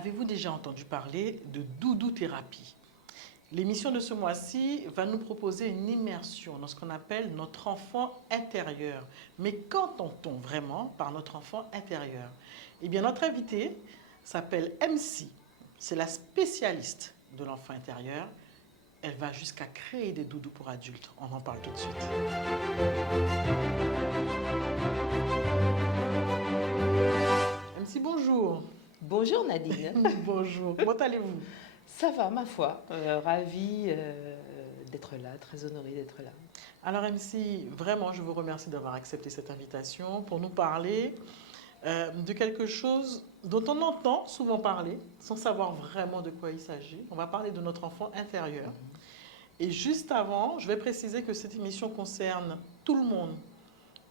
Avez-vous déjà entendu parler de doudou-thérapie? L'émission de ce mois-ci va nous proposer une immersion dans ce qu'on appelle notre enfant intérieur. Mais qu'entend-on vraiment par notre enfant intérieur? Eh bien, notre invitée s'appelle MC. C'est la spécialiste de l'enfant intérieur. Elle va jusqu'à créer des doudous pour adultes. On en parle tout de suite. MC, bonjour. Bonjour Nadine. Bonjour. Comment allez-vous? Ça va, ma foi. Ravie d'être là, très honorée d'être là. Alors MC, vraiment, je vous remercie d'avoir accepté cette invitation pour nous parler de quelque chose dont on entend souvent parler, sans savoir vraiment de quoi il s'agit. On va parler de notre enfant intérieur. Et juste avant, je vais préciser que cette émission concerne tout le monde,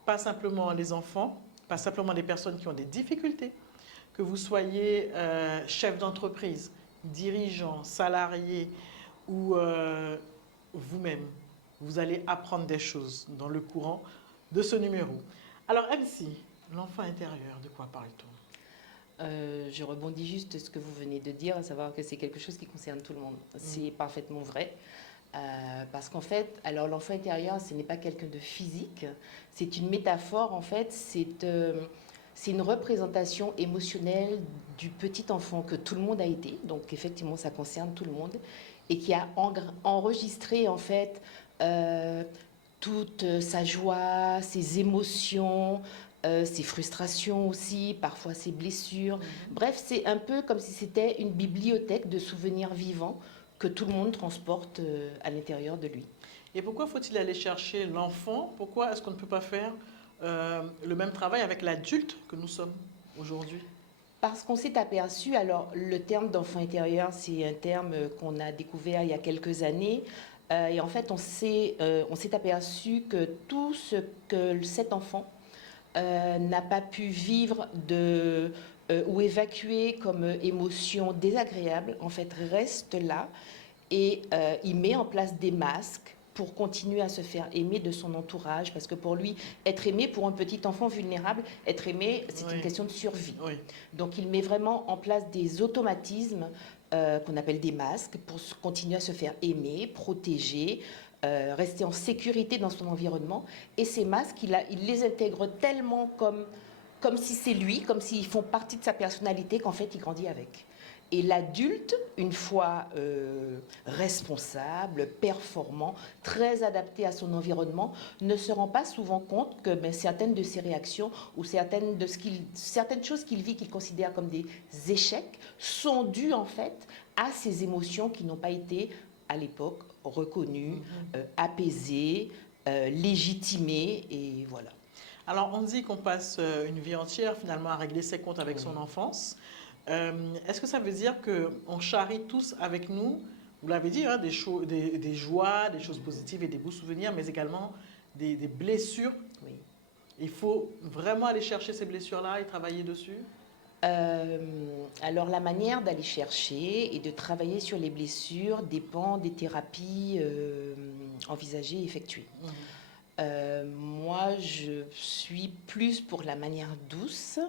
pas simplement les enfants, pas simplement les personnes qui ont des difficultés, que vous soyez chef d'entreprise, dirigeant, salarié ou vous-même. Vous allez apprendre des choses dans le courant de ce numéro. Alors MC, l'enfant intérieur, de quoi parle-t-on? Je rebondis juste sur ce que vous venez de dire, à savoir que c'est quelque chose qui concerne tout le monde. C'est parfaitement vrai. Parce qu'en fait, alors l'enfant intérieur, ce n'est pas quelqu'un de physique, c'est une métaphore, en fait, c'est une représentation émotionnelle du petit enfant que tout le monde a été, donc effectivement ça concerne tout le monde, et qui a enregistré en fait toute sa joie, ses émotions, ses frustrations aussi, parfois ses blessures. Bref, c'est un peu comme si c'était une bibliothèque de souvenirs vivants que tout le monde transporte à l'intérieur de lui. Et pourquoi faut-il aller chercher l'enfant? Pourquoi est-ce qu'on ne peut pas faire le même travail avec l'adulte que nous sommes aujourd'hui? Parce qu'on s'est aperçu, alors le terme d'enfant intérieur, c'est un terme qu'on a découvert il y a quelques années. Et en fait, on s'est aperçu que tout ce que cet enfant n'a pas pu vivre ou évacuer comme émotion désagréable, en fait, reste là et il met en place des masques pour continuer à se faire aimer de son entourage, parce que pour lui, être aimé, pour un petit enfant vulnérable, être aimé, c'est une question de survie. Oui. Donc il met vraiment en place des automatismes qu'on appelle des masques pour continuer à se faire aimer, protéger, rester en sécurité dans son environnement. Et ces masques, il les intègre tellement comme si c'est lui, comme s'ils font partie de sa personnalité, qu'en fait il grandit avec. Et l'adulte, une fois responsable, performant, très adapté à son environnement, ne se rend pas souvent compte que certaines de ses réactions ou certaines choses qu'il vit, qu'il considère comme des échecs, sont dues en fait à ces émotions qui n'ont pas été, à l'époque, reconnues, apaisées, légitimées, et voilà. Alors on dit qu'on passe une vie entière finalement à régler ses comptes avec son enfance. Est-ce que ça veut dire qu'on charrie tous avec nous, vous l'avez dit, hein, des joies, des choses positives et des beaux souvenirs, mais également des blessures? Oui. Il faut vraiment aller chercher ces blessures-là et travailler dessus? Alors la manière d'aller chercher et de travailler sur les blessures dépend des thérapies envisagées et effectuées. Moi, je suis plus pour la manière douce.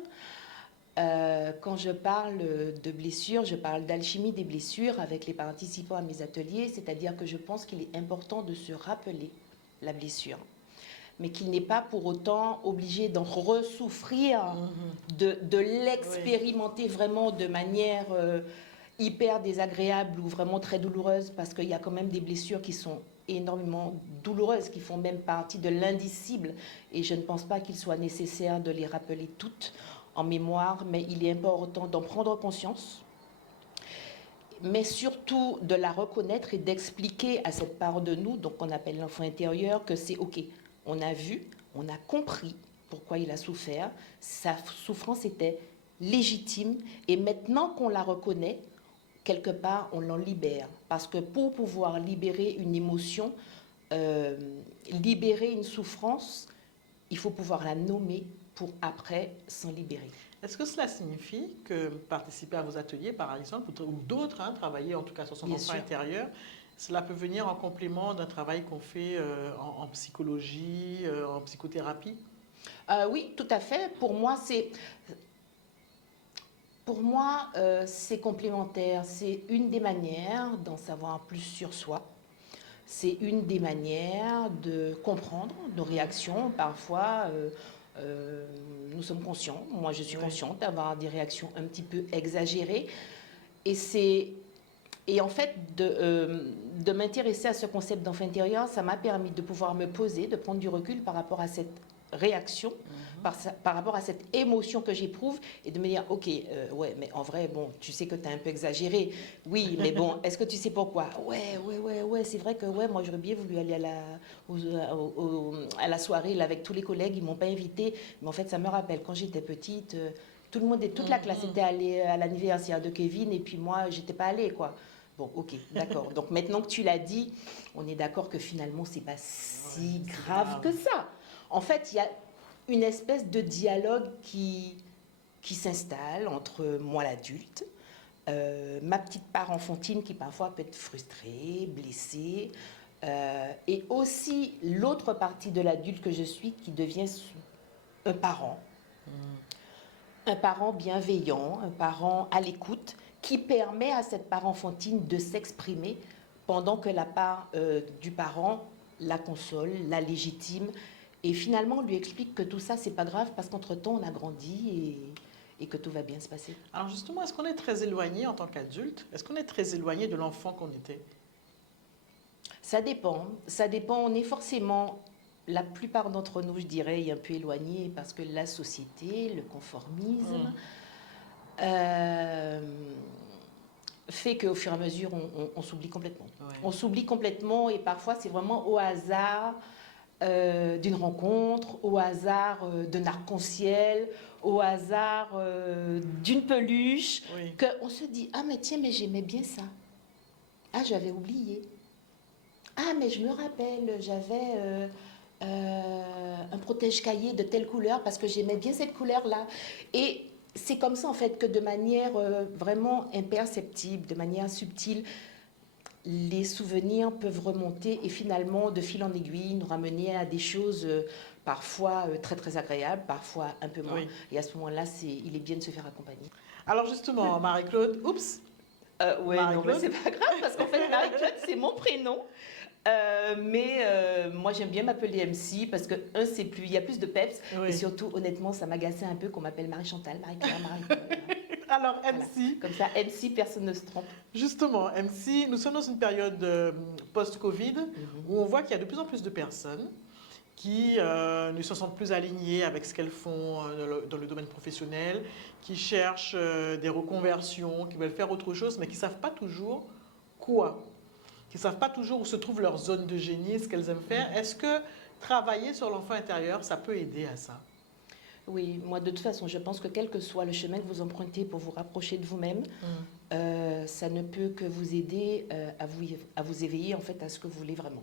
Quand je parle de blessures, je parle d'alchimie des blessures avec les participants à mes ateliers, c'est-à-dire que je pense qu'il est important de se rappeler la blessure, mais qu'il n'est pas pour autant obligé d'en ressouffrir, de l'expérimenter vraiment de manière hyper désagréable ou vraiment très douloureuse, parce qu'il y a quand même des blessures qui sont énormément douloureuses, qui font même partie de l'indicible, et je ne pense pas qu'il soit nécessaire de les rappeler toutes en mémoire, mais il est important d'en prendre conscience, mais surtout de la reconnaître et d'expliquer à cette part de nous, donc qu'on appelle l'enfant intérieur, que c'est ok, on a vu, on a compris pourquoi il a souffert, sa souffrance était légitime, et maintenant qu'on la reconnaît, quelque part on l'en libère, parce que pour pouvoir libérer une émotion, libérer une souffrance, il faut pouvoir la nommer pour après s'en libérer. Est-ce que cela signifie que participer à vos ateliers, par exemple, ou d'autres, hein, travailler en tout cas sur son enfant intérieur, cela peut venir en complément d'un travail qu'on fait en psychologie, en psychothérapie? Oui, tout à fait. Pour moi, c'est... Pour moi, c'est complémentaire. C'est une des manières d'en savoir plus sur soi. C'est une des manières de comprendre nos réactions. Parfois, nous sommes conscients. Moi, je suis consciente d'avoir des réactions un petit peu exagérées. Et en fait, de m'intéresser à ce concept d'enfant intérieur, ça m'a permis de pouvoir me poser, de prendre du recul par rapport à cette réaction, par rapport à cette émotion que j'éprouve, et de me dire, ok, ouais, mais en vrai, bon, tu sais que tu as un peu exagéré, oui, mais bon, est-ce que tu sais pourquoi? Ouais, c'est vrai que ouais, moi j'aurais bien voulu aller à la soirée là, avec tous les collègues, ils m'ont pas invité, mais en fait, ça me rappelle, quand j'étais petite, tout le monde et toute la classe était allée à l'anniversaire de Kevin, et puis moi, j'étais pas allée, quoi. Bon, ok, d'accord. Donc maintenant que tu l'as dit, on est d'accord que finalement, c'est pas si grave que ça. En fait, il y a une espèce de dialogue qui s'installe entre moi, l'adulte, ma petite part enfantine qui parfois peut être frustrée, blessée, et aussi l'autre partie de l'adulte que je suis qui devient un parent. Un parent bienveillant, un parent à l'écoute, qui permet à cette part enfantine de s'exprimer pendant que la part du parent la console, la légitime, et finalement on lui explique que tout ça c'est pas grave parce qu'entre-temps on a grandi et que tout va bien se passer. Alors justement, est-ce qu'on est très éloigné en tant qu'adulte? Est-ce qu'on est très éloigné de l'enfant qu'on était? Ça dépend, on est forcément, la plupart d'entre nous je dirais, un peu éloignés parce que la société, le conformisme, fait qu'au fur et à mesure, on s'oublie complètement. Ouais. On s'oublie complètement et parfois, c'est vraiment au hasard d'une rencontre, au hasard d'un arc-en-ciel, au hasard d'une peluche, qu'on se dit « Ah, mais tiens, mais j'aimais bien ça. Ah, j'avais oublié. Ah, mais je me rappelle, j'avais un protège-cahier de telle couleur parce que j'aimais bien cette couleur-là. » Et c'est comme ça, en fait, que de manière vraiment imperceptible, de manière subtile, les souvenirs peuvent remonter et finalement, de fil en aiguille, nous ramener à des choses parfois très, très agréables, parfois un peu moins. Oui. Et à ce moment-là, il est bien de se faire accompagner. Alors justement, Marie-Claude, oups. Oui, non, mais c'est pas grave parce qu'en fait, Marie-Claude, c'est mon prénom. Mais moi j'aime bien m'appeler MC parce que il y a plus de peps et surtout honnêtement ça m'agaçait un peu qu'on m'appelle Marie-Chantal, Marie-Claire, Marie-Claire. Alors MC. Voilà. Comme ça MC personne ne se trompe. Justement MC, nous sommes dans une période post-Covid où on voit qu'il y a de plus en plus de personnes qui ne se sentent plus alignées avec ce qu'elles font dans le domaine professionnel, qui cherchent des reconversions, qui veulent faire autre chose mais qui ne savent pas toujours quoi. Qui ne savent pas toujours où se trouve leur zone de génie, ce qu'elles aiment faire. Est-ce que travailler sur l'enfant intérieur, ça peut aider à ça? Oui, moi de toute façon, je pense que quel que soit le chemin que vous empruntez pour vous rapprocher de vous-même, ça ne peut que vous aider à vous éveiller en fait à ce que vous voulez vraiment.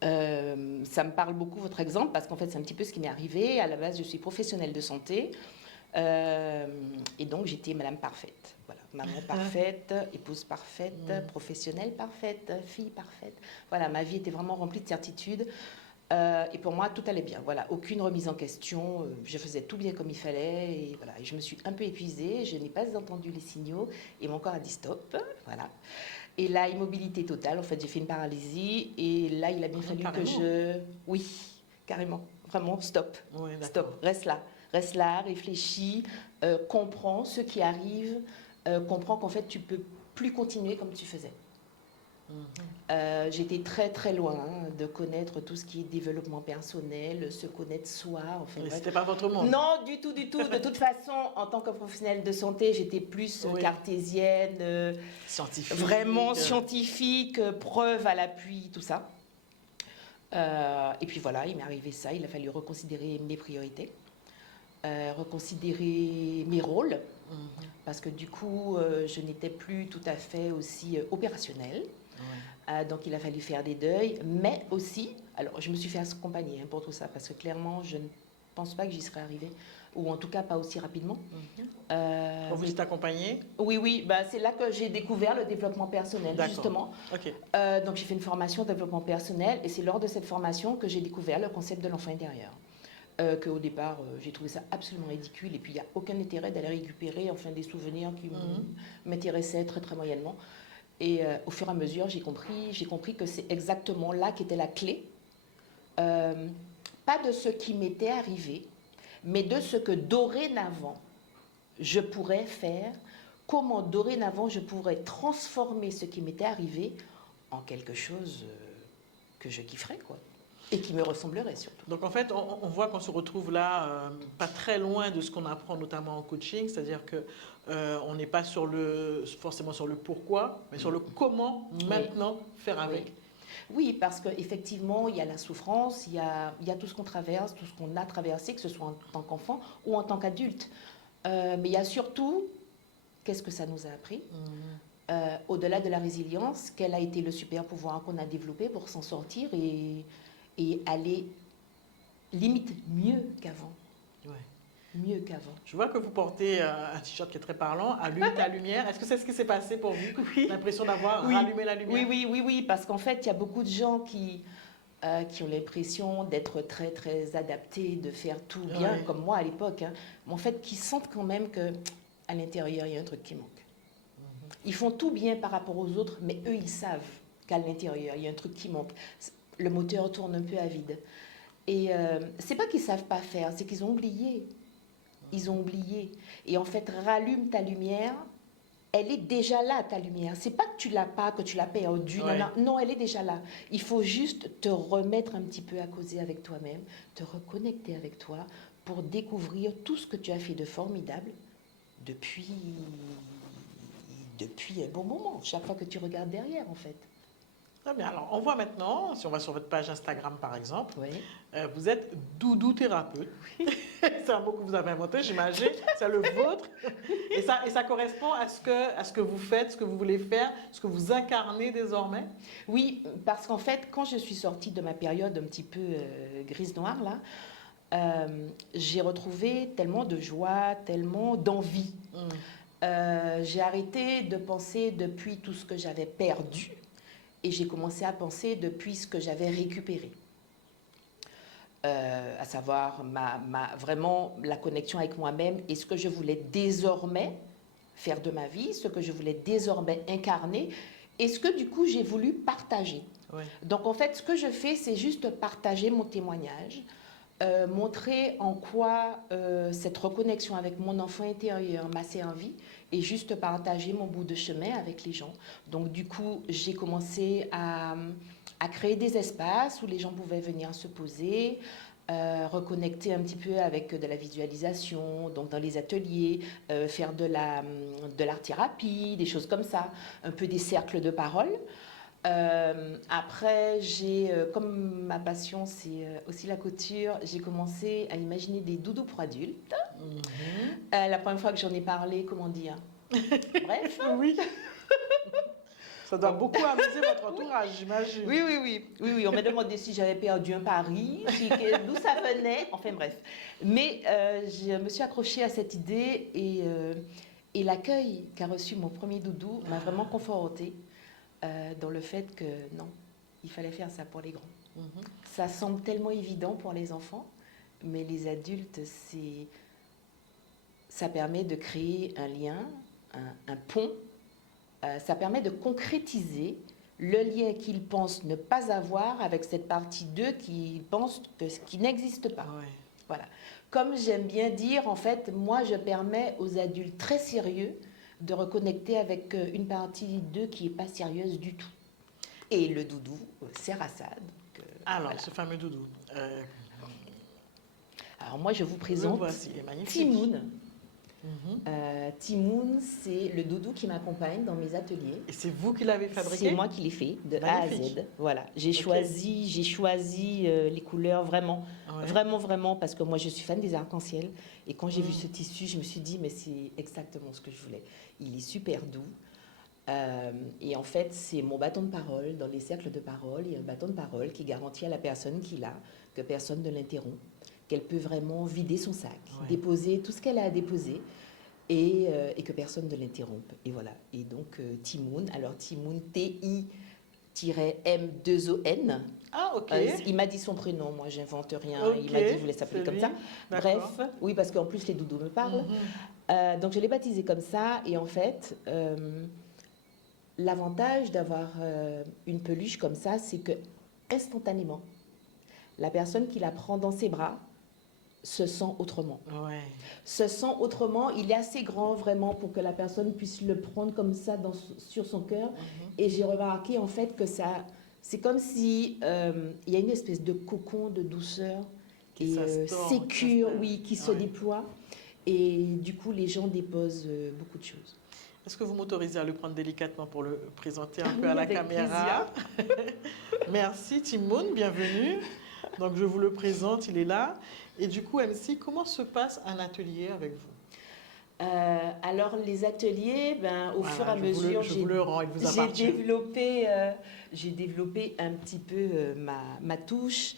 Ça me parle beaucoup votre exemple parce qu'en fait c'est un petit peu ce qui m'est arrivé. À la base, je suis professionnelle de santé et donc j'étais madame parfaite. Voilà. Maman parfaite, épouse parfaite, professionnelle parfaite, fille parfaite. Voilà, ma vie était vraiment remplie de certitudes. Et pour moi, tout allait bien. Voilà, aucune remise en question. Je faisais tout bien comme il fallait. Et voilà, et je me suis un peu épuisée. Je n'ai pas entendu les signaux et mon corps a dit stop. Voilà. Et là, immobilité totale. En fait, j'ai fait une paralysie. Et là, il a bien fallu que je... Oui, carrément. Vraiment, stop. Oui, stop. Reste là, réfléchis, comprends ce qui arrive. Comprends qu'en fait, tu peux plus continuer comme tu faisais. J'étais très très loin de connaître tout ce qui est développement personnel, se connaître soi. Enfin, c'était pas votre monde. Non, du tout. De toute façon, en tant que professionnelle de santé, j'étais plus cartésienne, scientifique, vraiment scientifique, preuve à l'appui, tout ça. Et puis voilà, il m'est arrivé ça. Il a fallu reconsidérer mes priorités, reconsidérer mes rôles. Parce que du coup, je n'étais plus tout à fait aussi opérationnelle. Donc, il a fallu faire des deuils. Mais aussi, alors je me suis fait accompagner pour tout ça. Parce que clairement, je ne pense pas que j'y serais arrivée. Ou en tout cas, pas aussi rapidement. Vous êtes accompagnée? Oui. Bah, c'est là que j'ai découvert le développement personnel, justement. Okay. Donc, j'ai fait une formation de développement personnel. Et c'est lors de cette formation que j'ai découvert le concept de l'enfant intérieur. qu'au départ, j'ai trouvé ça absolument ridicule. Et puis, il n'y a aucun intérêt d'aller récupérer enfin, des souvenirs qui m'intéressaient très, très moyennement. Et au fur et à mesure, j'ai compris que c'est exactement là qu'était la clé. Pas de ce qui m'était arrivé, mais de ce que dorénavant, je pourrais faire, comment dorénavant je pourrais transformer ce qui m'était arrivé en quelque chose que je kifferais, quoi. Et qui me ressemblerait surtout. Donc en fait, on voit qu'on se retrouve là, pas très loin de ce qu'on apprend notamment en coaching, c'est-à-dire que on n'est pas forcément sur le pourquoi, mais sur le comment maintenant faire avec. Oui. Oui, parce qu'effectivement, il y a la souffrance, il y a tout ce qu'on traverse, tout ce qu'on a traversé, que ce soit en tant qu'enfant ou en tant qu'adulte. Mais il y a surtout, qu'est-ce que ça nous a appris au-delà de la résilience, quel a été le super pouvoir qu'on a développé pour s'en sortir et aller limite mieux qu'avant. Ouais. Mieux qu'avant. Je vois que vous portez un t-shirt qui est très parlant, Allume ta lumière. Est-ce que c'est ce qui s'est passé pour vous? Oui. L'impression d'avoir rallumé la lumière? Oui, parce qu'en fait, il y a beaucoup de gens qui ont l'impression d'être très, très adaptés, de faire tout bien, comme moi à l'époque, hein, mais en fait, qui sentent quand même qu'à l'intérieur, il y a un truc qui manque. Ils font tout bien par rapport aux autres, mais eux, ils savent qu'à l'intérieur, il y a un truc qui manque. Le moteur tourne un peu à vide. Et c'est pas qu'ils savent pas faire, c'est qu'ils ont oublié. Ils ont oublié. Et en fait, rallume ta lumière, elle est déjà là, ta lumière. C'est pas que tu l'as pas, que tu l'as perdue. Ouais. Non, elle est déjà là. Il faut juste te remettre un petit peu à causer avec toi-même, te reconnecter avec toi pour découvrir tout ce que tu as fait de formidable depuis un bon moment. Chaque fois que tu regardes derrière, en fait. Très bien. Alors, on voit maintenant, si on va sur votre page Instagram par exemple, Oui. vous êtes doudou thérapeute. C'est un mot que vous avez inventé, j'imagine. C'est le vôtre. Et ça correspond à ce que vous faites, ce que vous voulez faire, ce que vous incarnez désormais. Oui, parce qu'en fait, quand je suis sortie de ma période un petit peu grise-noire, là, j'ai retrouvé tellement de joie, tellement d'envie. J'ai arrêté de penser depuis tout ce que j'avais perdu. Et j'ai commencé à penser depuis ce que j'avais récupéré. À savoir vraiment la connexion avec moi-même et ce que je voulais désormais faire de ma vie, ce que je voulais désormais incarner et ce que du coup j'ai voulu partager. Oui. Donc en fait, ce que je fais, c'est juste partager mon témoignage, montrer en quoi cette reconnexion avec mon enfant intérieur m'a servi et juste partager mon bout de chemin avec les gens. Donc du coup, j'ai commencé à créer des espaces où les gens pouvaient venir se poser, reconnecter un petit peu avec de la visualisation, donc dans les ateliers, faire de l'art-thérapie, des choses comme ça, un peu des cercles de parole. Après, comme ma passion c'est aussi la couture, j'ai commencé à imaginer des doudous pour adultes. La première fois que j'en ai parlé, comment dire? Bref. Oui. Ça doit beaucoup amuser votre entourage, j'imagine. Oui, on m'a demandé si j'avais perdu un pari, d'où ça venait, enfin bref. Mais je me suis accrochée à cette idée et l'accueil qu'a reçu mon premier doudou m'a vraiment confortée dans le fait que non, il fallait faire ça pour les grands. Ça semble tellement évident pour les enfants, mais les adultes, ça permet de créer un lien, un pont. Ça permet de concrétiser le lien qu'ils pensent ne pas avoir avec cette partie d'eux qu'ils pensent qui n'existe pas. Ouais. Voilà. Comme j'aime bien dire, en fait, moi, je permets aux adultes très sérieux de reconnecter avec une partie d'eux qui n'est pas sérieuse du tout. Et le doudou sert à ça. Donc, Alors, voilà. ce fameux doudou. Alors moi, je vous présente voici, il est magnifique. Timoun. Timoun, c'est le doudou qui m'accompagne dans mes ateliers. Et c'est vous qui l'avez fabriqué? C'est moi qui l'ai fait, de Magnifique. A à Z. Voilà. J'ai choisi les couleurs vraiment, vraiment, parce que moi, je suis fan des arcs-en-ciel. Et quand j'ai vu ce tissu, je me suis dit, mais c'est exactement ce que je voulais. Il est super doux. Et en fait, c'est mon bâton de parole. Dans les cercles de parole, il y a un bâton de parole qui garantit à la personne qui l'a que personne ne l'interrompt, qu'elle peut vraiment vider son sac, déposer tout ce qu'elle a à déposer et que personne ne l'interrompe. Et voilà. Et donc, Timoun, alors Timoun, M2ON. Ah, ok. Il m'a dit son prénom, moi j'invente rien. Ok, Il m'a dit qu'il voulait s'appeler c'est comme lui. ça. D'accord. Bref, oui, parce qu'en plus les doudous me parlent. Donc je l'ai baptisé comme ça. Et en fait, l'avantage d'avoir une peluche comme ça, c'est que instantanément, la personne qui la prend dans ses bras se sent autrement. Ouais. Se sent autrement. Il est assez grand vraiment pour que la personne puisse le prendre comme ça sur son cœur. Et j'ai remarqué en fait que ça, c'est comme si il y a une espèce de cocon de douceur Qui s'instaure, sécure, oui, qui se ouais. déploie. Et du coup, les gens déposent beaucoup de choses. Est-ce que vous m'autorisez à le prendre délicatement pour le présenter un peu Oui, à la avec caméra? Merci Timoun, bienvenue. Donc je vous le présente, il est là. Et du coup, MC, comment se passe un atelier avec vous? Alors les ateliers, au fur et à mesure, je vous le rends, il vous j'ai appartient. développé un petit peu ma touche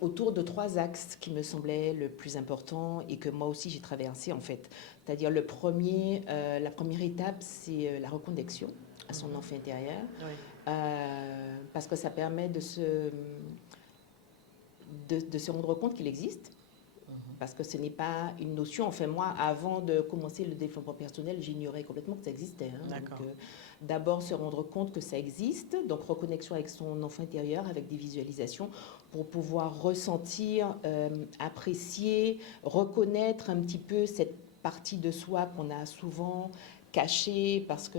autour de 3 axes qui me semblaient le plus important et que moi aussi j'ai traversé en fait. C'est-à-dire la première étape, c'est la reconnexion à son enfant intérieur, Oui. parce que ça permet de se rendre compte qu'il existe. Parce que ce n'est pas une notion. Enfin, moi, avant de commencer le développement personnel, j'ignorais complètement que ça existait. D'accord. Donc, d'abord, se rendre compte que ça existe. Donc, reconnexion avec son enfant intérieur, avec des visualisations, pour pouvoir ressentir, apprécier, reconnaître un petit peu cette partie de soi qu'on a souvent cachée parce que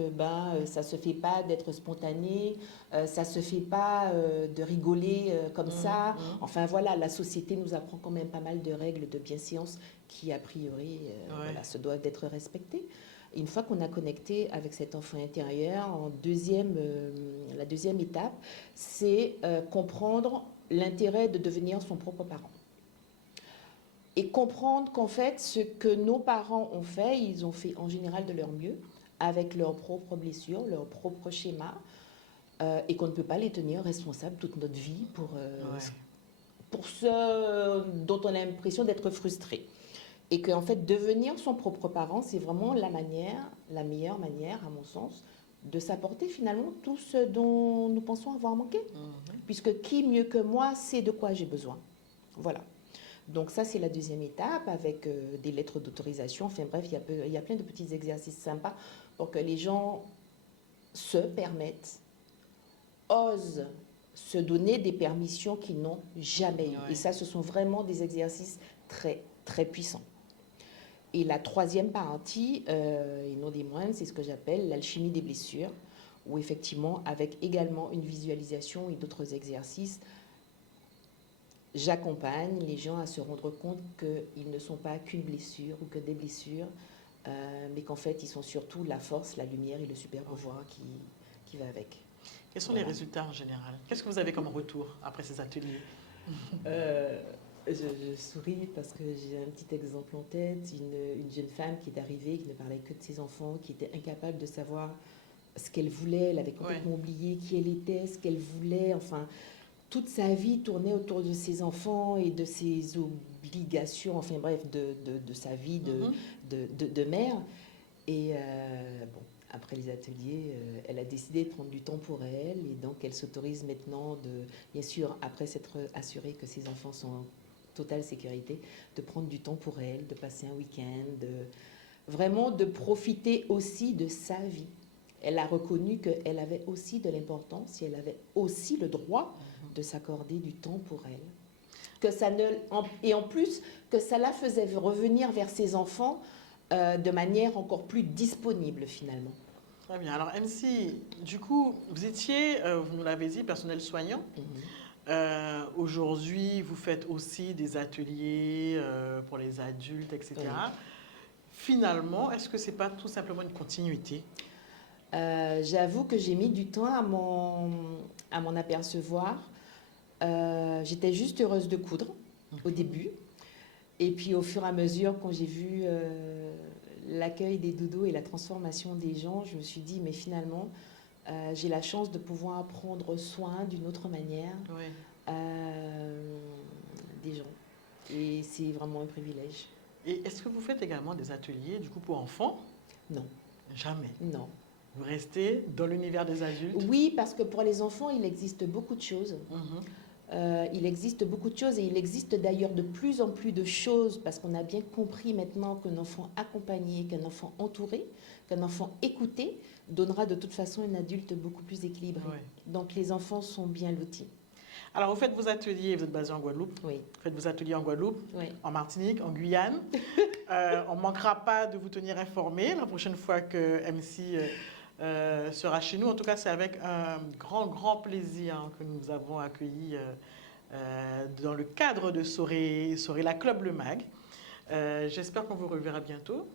ça se fait pas d'être spontané, ça se fait pas de rigoler comme ça. Enfin voilà, la société nous apprend quand même pas mal de règles de bienséance qui a priori se doivent d'être respectées. Et une fois qu'on a connecté avec cet enfant intérieur, la deuxième étape, c'est comprendre l'intérêt de devenir son propre parent. Et comprendre qu'en fait, ce que nos parents ont fait, ils ont fait en général de leur mieux, avec leurs propres blessures, leurs propres schémas, et qu'on ne peut pas les tenir responsables toute notre vie pour ce dont on a l'impression d'être frustré. Et qu'en fait, devenir son propre parent, c'est vraiment la meilleure manière, à mon sens, de s'apporter finalement tout ce dont nous pensons avoir manqué. Puisque qui mieux que moi sait de quoi j'ai besoin. Voilà. Donc ça, c'est la deuxième étape avec des lettres d'autorisation. Enfin bref, il y a plein de petits exercices sympas pour que les gens se permettent, osent se donner des permissions qu'ils n'ont jamais eues. Et ça, ce sont vraiment des exercices très, très puissants. Et la troisième partie, et non des moindres, c'est ce que j'appelle l'alchimie des blessures, où effectivement, avec également une visualisation et d'autres exercices, j'accompagne les gens à se rendre compte qu'ils ne sont pas qu'une blessure ou que des blessures, mais qu'en fait, ils sont surtout la force, la lumière et le super pouvoir qui va avec. Quels sont les résultats en général? Qu'est-ce que vous avez comme retour après ces ateliers? Je souris parce que j'ai un petit exemple en tête, une jeune femme qui est arrivée, qui ne parlait que de ses enfants, qui était incapable de savoir ce qu'elle voulait, elle avait complètement oublié qui elle était, ce qu'elle voulait, enfin... Toute sa vie tournait autour de ses enfants et de ses obligations, enfin bref, de sa vie de mère. Et après les ateliers, elle a décidé de prendre du temps pour elle. Et donc, elle s'autorise maintenant, bien sûr, après s'être assurée que ses enfants sont en totale sécurité, de prendre du temps pour elle, de passer un week-end, vraiment de profiter aussi de sa vie. Elle a reconnu qu'elle avait aussi de l'importance et elle avait aussi le droit de s'accorder du temps pour elle. Et en plus, que ça la faisait revenir vers ses enfants de manière encore plus disponible finalement. Très bien. Alors MC, du coup, vous étiez, vous nous l'avez dit, personnel soignant. Aujourd'hui, vous faites aussi des ateliers pour les adultes, etc. Oui. Finalement, est-ce que ce n'est pas tout simplement une continuité? J'avoue que j'ai mis du temps à m'en apercevoir. J'étais juste heureuse de coudre au début. Et puis au fur et à mesure, quand j'ai vu l'accueil des doudous et la transformation des gens, je me suis dit, mais finalement, j'ai la chance de pouvoir prendre soin d'une autre manière des gens. Et c'est vraiment un privilège. Et est-ce que vous faites également des ateliers, du coup, pour enfants? Non. Jamais? Non. Vous restez dans l'univers des adultes? Oui, parce que pour les enfants, il existe beaucoup de choses. Mhm. Il existe beaucoup de choses et il existe d'ailleurs de plus en plus de choses parce qu'on a bien compris maintenant qu'un enfant accompagné, qu'un enfant entouré, qu'un enfant écouté donnera de toute façon un adulte beaucoup plus équilibré. Ouais. Donc les enfants sont bien lotis. Alors, vous faites vos ateliers, vous êtes basé en Guadeloupe, Oui, vous faites vos ateliers en Guadeloupe, oui. en Martinique, en Guyane. On ne manquera pas de vous tenir informés la prochaine fois que MC sera chez nous. En tout cas, c'est avec un grand, grand plaisir hein, que nous avons accueilli dans le cadre de Sorella Club Le Mag. J'espère qu'on vous reverra bientôt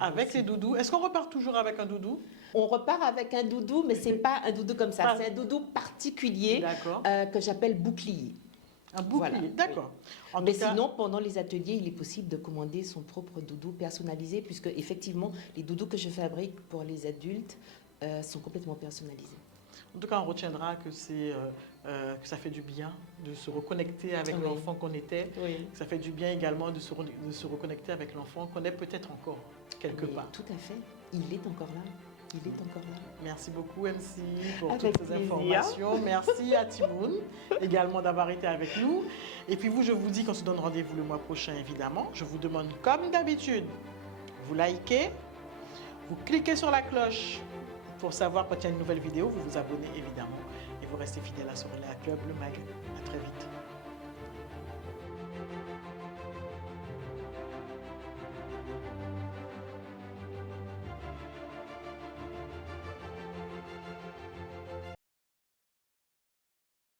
avec les doudous. Est-ce qu'on repart toujours avec un doudou? On repart avec un doudou, mais c'est pas un doudou comme ça. Pas- C'est un doudou particulier D'accord. que j'appelle bouclier. Un bouclier, Voilà, d'accord. En Mais tout cas, sinon, pendant les ateliers, il est possible de commander son propre doudou personnalisé, puisque effectivement, les doudous que je fabrique pour les adultes sont complètement personnalisés. en tout cas, on retiendra que que ça fait du bien de se reconnecter avec Oui. l'enfant qu'on était. Oui. Ça fait du bien également de se reconnecter avec l'enfant qu'on est peut-être encore quelque part. Tout à fait. Il est encore là. Il est encore là. Merci beaucoup MC pour Avec toutes ces plaisir. informations. Merci à Timoun également d'avoir été avec nous. Et puis vous, je vous dis qu'on se donne rendez-vous le mois prochain évidemment. Je vous demande comme d'habitude, vous likez, vous cliquez sur la cloche pour savoir quand il y a une nouvelle vidéo, vous vous abonnez évidemment et vous restez fidèles à Sorella Club Le Mag. À très vite.